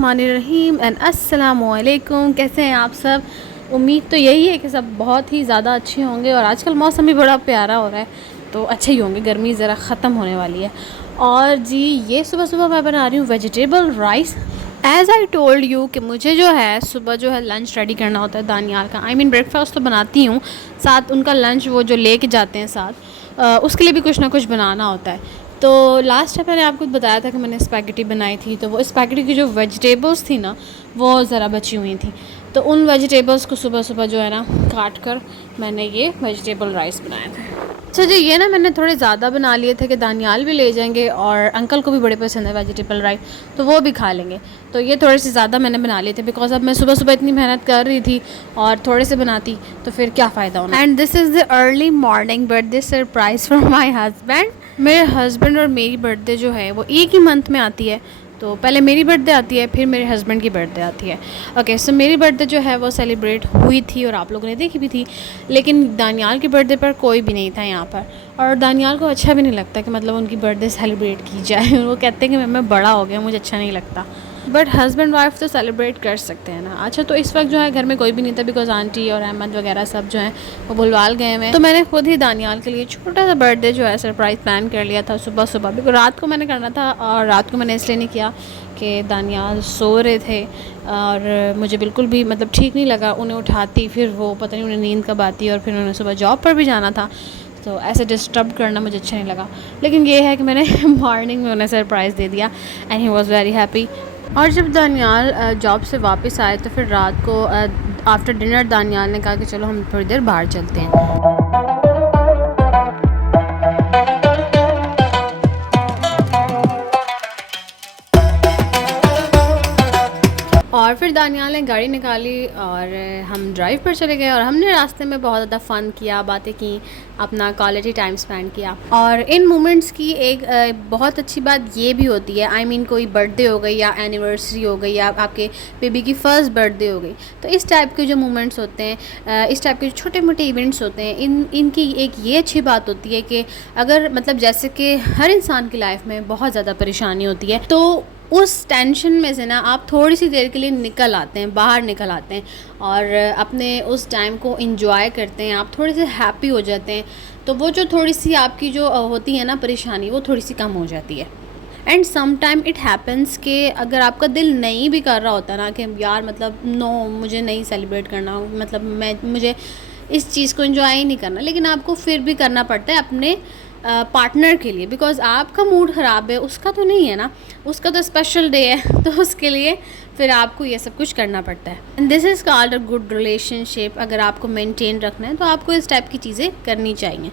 बिस्मिल्लाहिर्रहमानिर्रहीम एंड अस्सलामुअलैकुम। कैसे हैं आप सब? उम्मीद तो यही है कि सब बहुत ही ज़्यादा अच्छे होंगे और आजकल मौसम भी बड़ा प्यारा हो रहा है तो अच्छे ही होंगे। गर्मी ज़रा ख़त्म होने वाली है। और जी ये सुबह सुबह मैं बना रही हूँ vegetable rice. As I told you कि मुझे जो है सुबह जो है लंच रेडी करना होता है दानियाल का। आई मीन ब्रेकफास्ट तो बनाती हूँ, साथ उनका लंच वो जो लेके जाते हैं साथ उसके लिए भी कुछ ना कुछ बनाना होता है। तो लास्ट टाइम मैंने आपको बताया था कि मैंने स्पैगेटी बनाई थी, तो वो स्पैगेटी की जो वेजिटेबल्स थी ना वो ज़रा बची हुई थी, तो उन वेजिटेबल्स को सुबह सुबह जो है ना काट कर मैंने ये वेजिटेबल राइस बनाया था। अच्छा जी, ये ना मैंने थोड़े ज़्यादा बना लिए थे कि दानियाल भी ले जाएंगे और अंकल को भी बड़े पसंद है वेजिटेबल राइस, तो वो भी खा लेंगे। तो ये थोड़े से ज़्यादा मैंने बना लिए थे बिकॉज अब मैं सुबह सुबह इतनी मेहनत कर रही थी और थोड़े से बनाती तो फिर क्या फ़ायदा होना। And this is the early morning birthday surprise for my husband. मेरे हस्बैंड और मेरी बर्थडे जो है वो एक ही मंथ में आती है, तो पहले मेरी बर्थडे आती है फिर मेरे हस्बैंड की बर्थडे आती है। ओके सो मेरी बर्थडे जो है वो सेलिब्रेट हुई थी और आप लोगों ने देखी भी थी, लेकिन दानियाल की बर्थडे पर कोई भी नहीं था यहाँ पर और दानियाल को अच्छा भी नहीं लगता कि मतलब उनकी बर्थडे सेलिब्रेट की जाए। वो कहते हैं कि मैं बड़ा हो गया, मुझे अच्छा नहीं लगता, बट हस्बैंड वाइफ तो सेलिब्रेट कर सकते हैं ना। अच्छा तो इस वक्त जो है घर में कोई भी नहीं था बिकॉज आंटी और अहमद वगैरह सब जो हैं वो बुलवाल गए हैं। तो मैंने खुद ही दानियाल के लिए छोटा सा बर्थडे जो है सरप्राइज़ प्लान कर लिया था सुबह सुबह, बिकॉज रात को मैंने करना था और रात को मैंने इसलिए नहीं किया कि दानियाल सो रहे थे और मुझे बिल्कुल भी मतलब ठीक नहीं लगा उन्हें उठाती, फिर वो पता नहीं उन्हें नींद कब आती और फिर उन्हें सुबह जॉब पर भी जाना था, तो ऐसे डिस्टर्ब करना मुझे अच्छा नहीं लगा। लेकिन ये है कि मैंने मॉर्निंग में उन्हें सरप्राइज़ दे दिया and he was very happy. और जब दानियाल जॉब से वापस आए तो फिर रात को आफ्टर डिनर दानियाल ने कहा कि चलो हम थोड़ी देर बाहर चलते हैं। और फिर दानियाल ने गाड़ी निकाली और हम ड्राइव पर चले गए और हमने रास्ते में बहुत ज़्यादा फ़न किया, बातें की, अपना क्वालिटी टाइम स्पेंड किया। और इन मोमेंट्स की एक बहुत अच्छी बात ये भी होती है, आई मीन कोई बर्थडे हो गई या एनिवर्सरी हो गई या आपके बेबी की फ़र्स्ट बर्थडे हो गई, तो इस टाइप के जो मोमेंट्स होते हैं, इस टाइप के छोटे मोटे इवेंट्स होते हैं, इनकी एक ये अच्छी बात होती है कि अगर मतलब जैसे कि हर इंसान की लाइफ में बहुत ज़्यादा परेशानी होती है, तो उस टेंशन में से ना आप थोड़ी सी देर के लिए निकल आते हैं, बाहर निकल आते हैं और अपने उस टाइम को एंजॉय करते हैं, आप थोड़े से हैप्पी हो जाते हैं, तो वो जो थोड़ी सी आपकी जो होती है ना परेशानी वो थोड़ी सी कम हो जाती है। And some time it happens कि अगर आपका दिल नहीं भी कर रहा होता ना कि यार मतलब नो मुझे नहीं सेलिब्रेट करना, मतलब मुझे इस चीज़ को एंजॉय ही नहीं करना, लेकिन आपको फिर भी करना पड़ता है अपने पार्टनर के लिए, बिकॉज़ आपका मूड ख़राब है, उसका तो नहीं है ना, उसका तो स्पेशल डे है, तो उसके लिए फिर आपको ये सब कुछ करना पड़ता है। And this is called a good relationship. अगर आपको मेंटेन रखना है तो आपको इस टाइप की चीज़ें करनी चाहिए।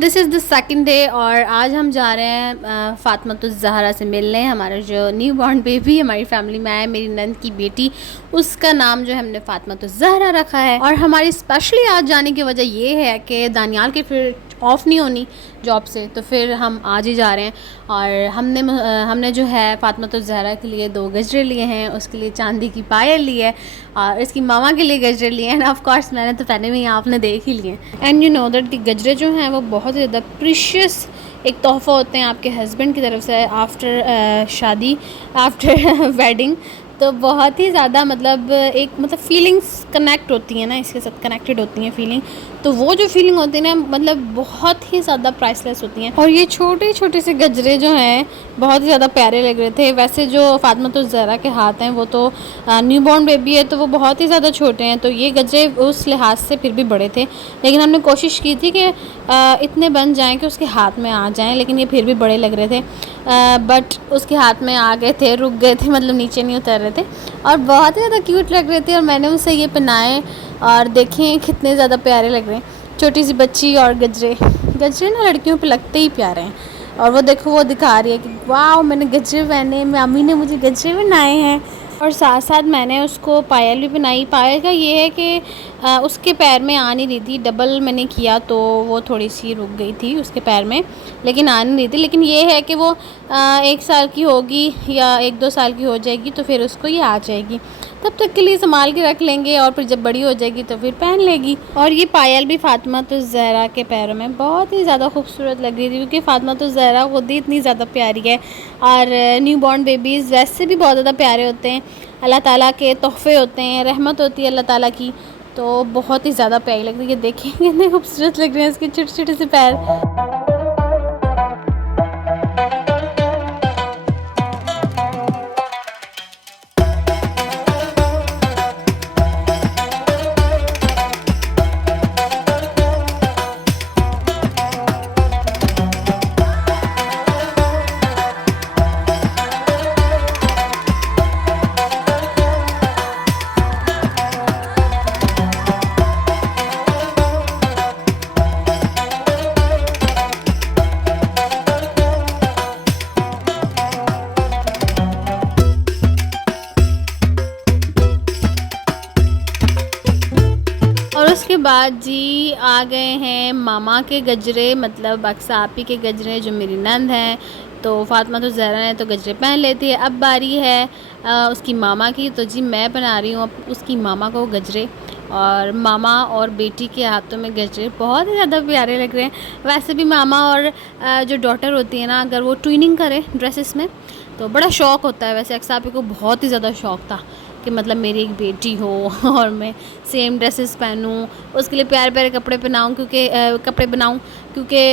This is the second day और आज हम जा रहे हैं फ़ातिमातुज़ ज़हरा से मिलने। हमारा जो न्यू बॉर्न बेबी हमारी फैमिली में आया, मेरी नंद की बेटी, उसका नाम जो है हमने फ़ातिमातुज़ ज़हरा रखा है। और हमारी स्पेशली आज जाने की वजह ये है कि दानियाल की फिर ऑफ़ नहीं होनी जॉब से, तो फिर हम आज ही जा रहे हैं। और हमने जो है फ़ातिमातुज़ ज़हरा के लिए 2 गजरे लिए हैं, उसके लिए चांदी की पायल ली है और इसकी मामा के लिए गजरे लिए हैं। ऑफ कोर्स मैंने तो पहले में ही आपने देख ही लिए। एंड यू नो दैट कि गजरे जो हैं वो बहुत ज़्यादा प्रीशियस एक तोहफ़ा होते हैं आपके हस्बैंड की तरफ से आफ्टर शादी, आफ्टर वेडिंग, तो बहुत ही ज़्यादा मतलब एक मतलब फीलिंग्स कनेक्ट होती हैं ना, इसके साथ कनेक्टेड होती हैं फीलिंग, तो वो जो फीलिंग होती है ना मतलब बहुत ही ज़्यादा प्राइसलेस होती हैं। और ये छोटे छोटे से गजरे जो हैं बहुत ही ज़्यादा प्यारे लग रहे थे। वैसे जो फ़ातिमातुज़ ज़हरा के हाथ हैं वो तो न्यू बॉर्न बेबी है तो वो बहुत ही ज़्यादा छोटे हैं, तो ये गजरे उस लिहाज से फिर भी बड़े थे, लेकिन हमने कोशिश की थी कि इतने बन जाएँ कि उसके हाथ में आ जाएँ, लेकिन ये फिर भी बड़े लग रहे थे। बट उसके हाथ में आ गए थे, रुक गए थे, मतलब नीचे नहीं उतर रहे थे और बहुत ही ज़्यादा क्यूट लग रहे थे। और मैंने उसे ये पहनाए और देखें कितने ज़्यादा प्यारे लग रहे हैं, छोटी सी बच्ची और गजरे, गजरे ना लड़कियों पे लगते ही प्यारे हैं। और वो देखो वो दिखा रही है कि वाह मैंने गजरे पहने, मम्मी ने मुझे गजरे बनाए हैं। और साथ साथ मैंने उसको पायल भी बनाई। पायल का ये है कि उसके पैर में आ नहीं रही थी, डबल मैंने किया तो वो थोड़ी सी रुक गई थी उसके पैर में, लेकिन आ नहीं रही थी। लेकिन ये है कि वो 1 साल की होगी या 1-2 साल की हो जाएगी तो फिर उसको ये आ जाएगी, तब तक के लिए संभाल के रख लेंगे और फिर जब बड़ी हो जाएगी तो फिर पहन लेगी। और ये पायल भी फातिमा तो ज़हरा के पैरों में बहुत ही ज़्यादा खूबसूरत लग रही थी, क्योंकि फातिमा तो ज़हरा खुद ही इतनी ज़्यादा प्यारी है। और न्यू बॉर्न बेबीज़ वैसे भी बहुत ज़्यादा प्यारे होते हैं, अल्लाह ताला के तोहफ़े होते हैं, रहमत होती है अल्लाह ताला की, तो बहुत ही ज़्यादा प्यारी लगती है। देखें कितने खूबसूरत लग रहे हैं इसके छोटे छोटे से पैर। और उसके बाद जी आ गए हैं मामा के गजरे, मतलब अक्सा आपी के गजरे जो मेरी नंद हैं। तो फातिमा तो ज़हरा ने तो गजरे पहन लेती है, अब बारी है उसकी मामा की। तो जी मैं बना रही हूँ अब उसकी मामा को गजरे, और मामा और बेटी के हाथों में गजरे बहुत ही ज़्यादा प्यारे लग रहे हैं। वैसे भी मामा और जो डॉटर होती है ना, अगर वो ट्विनिंग करें ड्रेसेस में तो बड़ा शौक़ होता है। वैसे अक्सा आपी को बहुत ही ज़्यादा शौक़ था कि मतलब मेरी एक बेटी हो और मैं सेम ड्रेसेस पहनूं, उसके लिए प्यारे प्यारे कपड़े बनाऊं, क्योंकि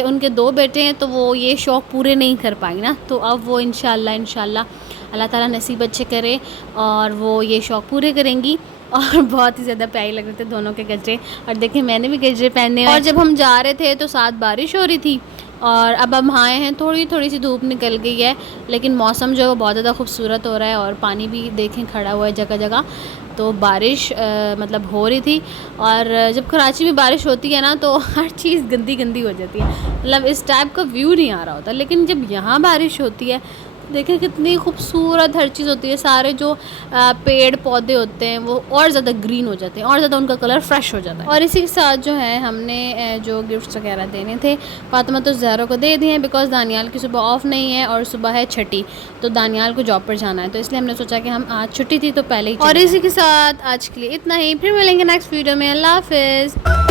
उनके 2 बेटे हैं तो वो ये शौक़ पूरे नहीं कर पाई ना। तो अब वो इंशाल्लाह अल्लाह ताला नसीब अच्छे करे और वो ये शौक़ पूरे करेंगी। और बहुत ही ज़्यादा प्यारे लग रहे थे दोनों के गजरे। और देखिए मैंने भी गजरे पहने। और जब हम जा रहे थे तो साथ बारिश हो रही थी, और अब हम आए हैं थोड़ी थोड़ी सी धूप निकल गई है, लेकिन मौसम जो है बहुत ज़्यादा खूबसूरत हो रहा है। और पानी भी देखें खड़ा हुआ है जगह जगह, तो बारिश मतलब हो रही थी। और जब कराची में बारिश होती है ना तो हर चीज़ गंदी गंदी हो जाती है, मतलब इस टाइप का व्यू नहीं आ रहा होता। लेकिन जब यहाँ बारिश होती है देखें कितनी खूबसूरत हर चीज़ होती है। सारे जो पेड़ पौधे होते हैं वो और ज़्यादा ग्रीन हो जाते हैं, और ज़्यादा उनका कलर फ्रेश हो जाता है। और इसी के साथ जो है हमने जो गिफ्ट्स वगैरह देने थे फातिमा तो ज़हरा को दे दिए हैं, बिकॉज़ दानियाल की सुबह ऑफ नहीं है और सुबह है छठी, तो दानियाल को जॉब पर जाना है, तो इसलिए हमने सोचा कि हम आज छुट्टी थी तो पहले ही। और इसी के साथ आज के लिए इतना ही, फिर मिलेंगे नेक्स्ट वीडियो में। अल्लाह हाफ़िज़।